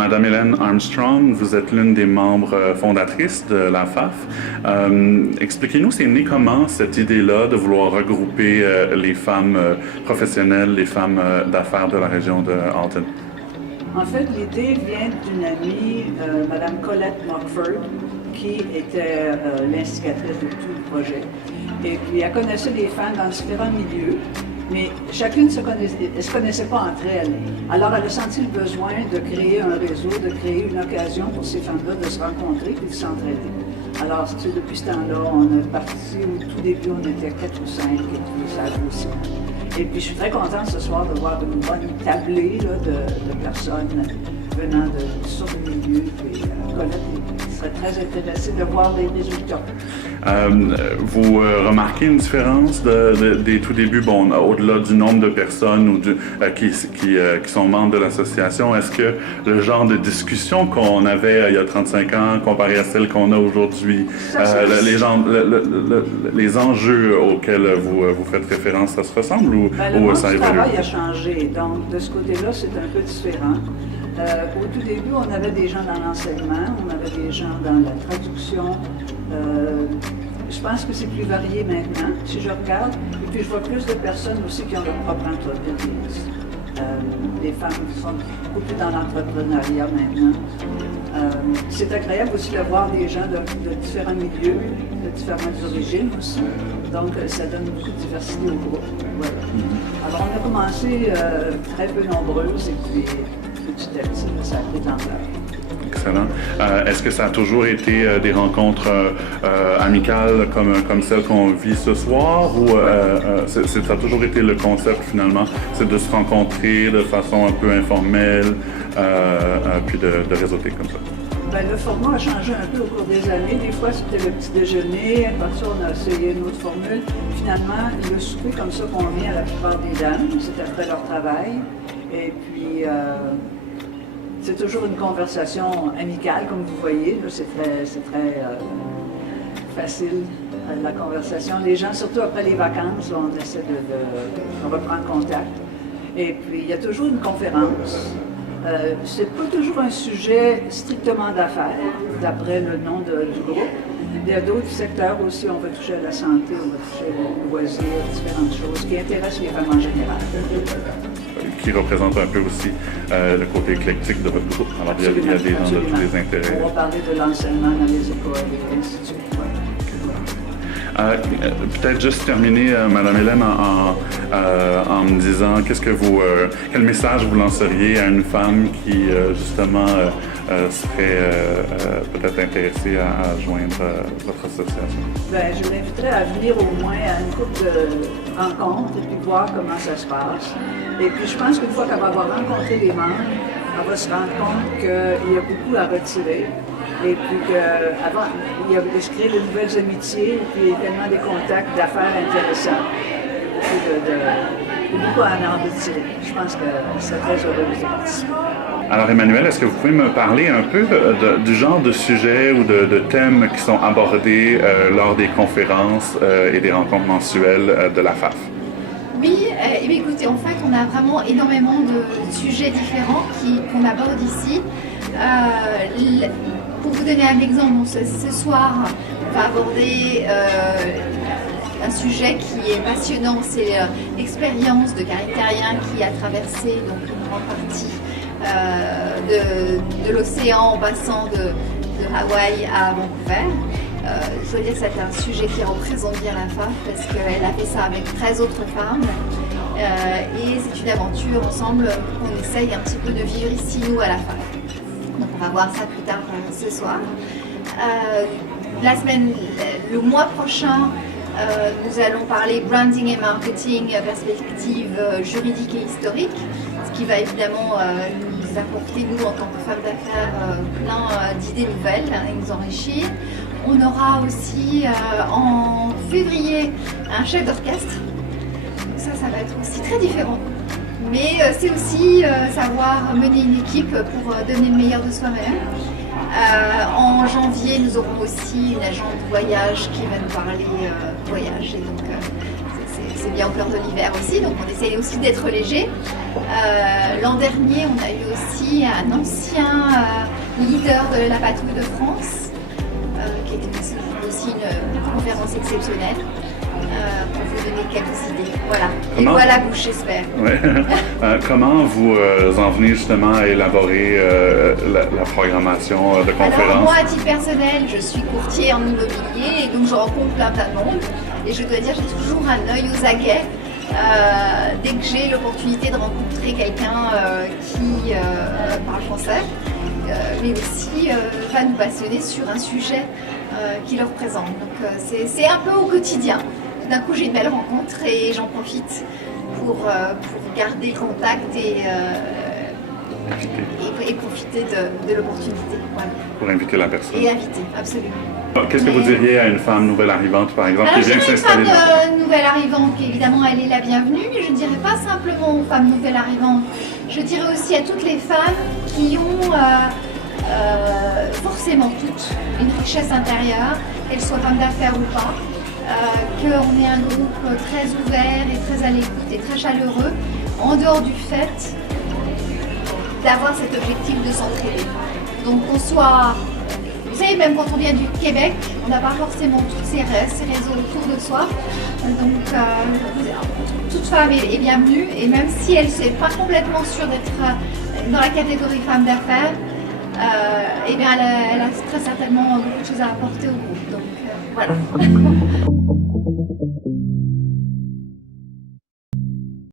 Madame Hélène Armstrong, vous êtes l'une des membres fondatrices de la FAF. Expliquez-nous, c'est né comment cette idée-là de vouloir regrouper les femmes professionnelles, les femmes d'affaires de la région de Halton? En fait, l'idée vient d'une amie, Madame Colette Mockford, qui était l'instigatrice de tout le projet. Et puis, elle connaissait les femmes dans différents milieux, mais chacune ne se connaissait pas entre elles. Alors, elle a senti le besoin de créer un réseau, de créer une occasion pour ces femmes-là de se rencontrer et de s'entraider. Alors, depuis ce temps-là, on est parti, au tout début, on était 4 ou 5, et puis ça a grossi. Et puis, je suis très contente ce soir de voir une bonne tablée là, de personnes venant de toutes sortes de milieux. Puis, Colette serait très intéressée de voir les résultats. Vous remarquez une différence des tout débuts, bon, au-delà du nombre de personnes ou qui sont membres de l'association? Est-ce que le genre de discussion qu'on avait il y a 35 ans comparé à celle qu'on a aujourd'hui, les enjeux auxquels vous faites référence, ça se ressemble ou ça évolue? Le travail a changé, donc de ce côté-là, c'est un peu différent. Au tout début, on avait des gens dans l'enseignement, on avait des gens dans la traduction. Je pense que c'est plus varié maintenant, si je regarde. Et puis, je vois plus de personnes aussi qui ont leur propre entreprise. Les femmes sont beaucoup plus dans l'entrepreneuriat maintenant. C'est agréable aussi de voir des gens de différents milieux, de différentes origines aussi. Donc, ça donne beaucoup de diversité au groupe. Voilà. Alors, on a commencé très peu nombreuses et puis petit à petit, ça a pris d'ampleur. Excellent. Est-ce que ça a toujours été des rencontres amicales comme celle qu'on vit ce soir ou ça a toujours été le concept finalement, c'est de se rencontrer de façon un peu informelle puis de réseauter comme ça? Bien, le format a changé un peu au cours des années. Des fois, c'était le petit déjeuner. Après ça, on a essayé une autre formule. Finalement, le souper comme ça qu'on vient à la plupart des dames, c'est après leur travail. Et puis, c'est toujours une conversation amicale, comme vous voyez. C'est très facile, la conversation. Les gens, surtout après les vacances, on essaie de reprendre contact. Et puis, il y a toujours une conférence. C'est pas toujours un sujet strictement d'affaires, d'après le nom du groupe. Il y a d'autres secteurs aussi, on va toucher à la santé, on va toucher aux loisirs, différentes choses qui intéressent les femmes en général. Qui représente un peu aussi le côté éclectique de votre groupe. Alors, il y a des gens de tous les intérêts. On va parler de l'enseignement dans les écoles et ainsi de suite. Peut-être juste terminer, Madame Hélène, en me disant quel message vous lanceriez à une femme qui, justement, serait peut-être intéressée à joindre votre association? Bien, je l'inviterais à venir au moins à une couple de rencontres et puis voir comment ça se passe. Et puis, je pense qu'une fois qu'elle va avoir rencontré les membres, elle va se rendre compte qu'il y a beaucoup à retirer. Et puis qu'avant, il y avait de se créer de nouvelles amitiés, puis également des contacts d'affaires intéressants. Puis beaucoup à en retirer. Je pense que c'est très heureux de participer. Alors Emmanuel, est-ce que vous pouvez me parler un peu du genre de sujets ou de thèmes qui sont abordés lors des conférences et des rencontres mensuelles de la FAF? Oui, écoutez, en fait, on a vraiment énormément de sujets différents qu'on aborde ici. Pour vous donner un exemple, ce soir, on va aborder un sujet qui est passionnant, c'est l'expérience de Karine Terrien qui a traversé donc, une grande partie de l'océan en passant de Hawaï à Vancouver. Je veux dire que c'est un sujet qui représente bien la FAF parce qu'elle a fait ça avec 13 autres femmes et c'est une aventure ensemble qu'on essaye un petit peu de vivre ici, nous, à la FAF. Donc on va voir ça plus tard ce soir. Le mois prochain, nous allons parler branding et marketing, perspective juridique et historique, ce qui va évidemment nous apporter, nous, en tant que femmes d'affaires, plein d'idées nouvelles et nous enrichir. On aura aussi en février un chef d'orchestre. Ça va être aussi très différent. Mais c'est aussi savoir mener une équipe pour donner le meilleur de soi-même. En janvier, nous aurons aussi une agente de voyage qui va nous parler voyage. Et donc, c'est bien au cœur de l'hiver aussi, donc on essaye aussi d'être léger. L'an dernier, on a eu aussi un ancien leader de la patrouille de France, qui était aussi une conférence exceptionnelle. Pour vous donner quelques idées. Voilà. Et Comment? voilà bouche, j'espère. Ouais. Comment vous en venez justement à élaborer la programmation de conférences? Alors moi, à titre personnel, je suis courtier en immobilier et donc je rencontre plein de monde. Et je dois dire, j'ai toujours un œil aux aguets dès que j'ai l'opportunité de rencontrer quelqu'un qui parle français, mais aussi va nous passionner sur un sujet qui leur représente. Donc c'est un peu au quotidien. D'un coup, j'ai une belle rencontre et j'en profite pour garder le contact et profiter de l'opportunité. Voilà. Pour inviter la personne. Et inviter, absolument. Qu'est-ce que vous diriez à une femme nouvelle arrivante, par exemple, Alors, qui vient de s'installer une femme nouvelle arrivante, évidemment, elle est la bienvenue, mais je ne dirais pas simplement aux femmes nouvelles arrivantes. Je dirais aussi à toutes les femmes qui ont forcément toutes une richesse intérieure, qu'elles soient femmes d'affaires ou pas. Qu'on est un groupe très ouvert et très à l'écoute et très chaleureux, en dehors du fait d'avoir cet objectif de s'entraider. Donc qu'on soit, vous savez, même quand on vient du Québec, on n'a pas forcément tous ces réseaux autour de soi. Donc toute femme est bienvenue, et même si elle n'est pas complètement sûre d'être dans la catégorie femme d'affaires, eh bien elle a très certainement beaucoup de choses à apporter au groupe. Donc voilà.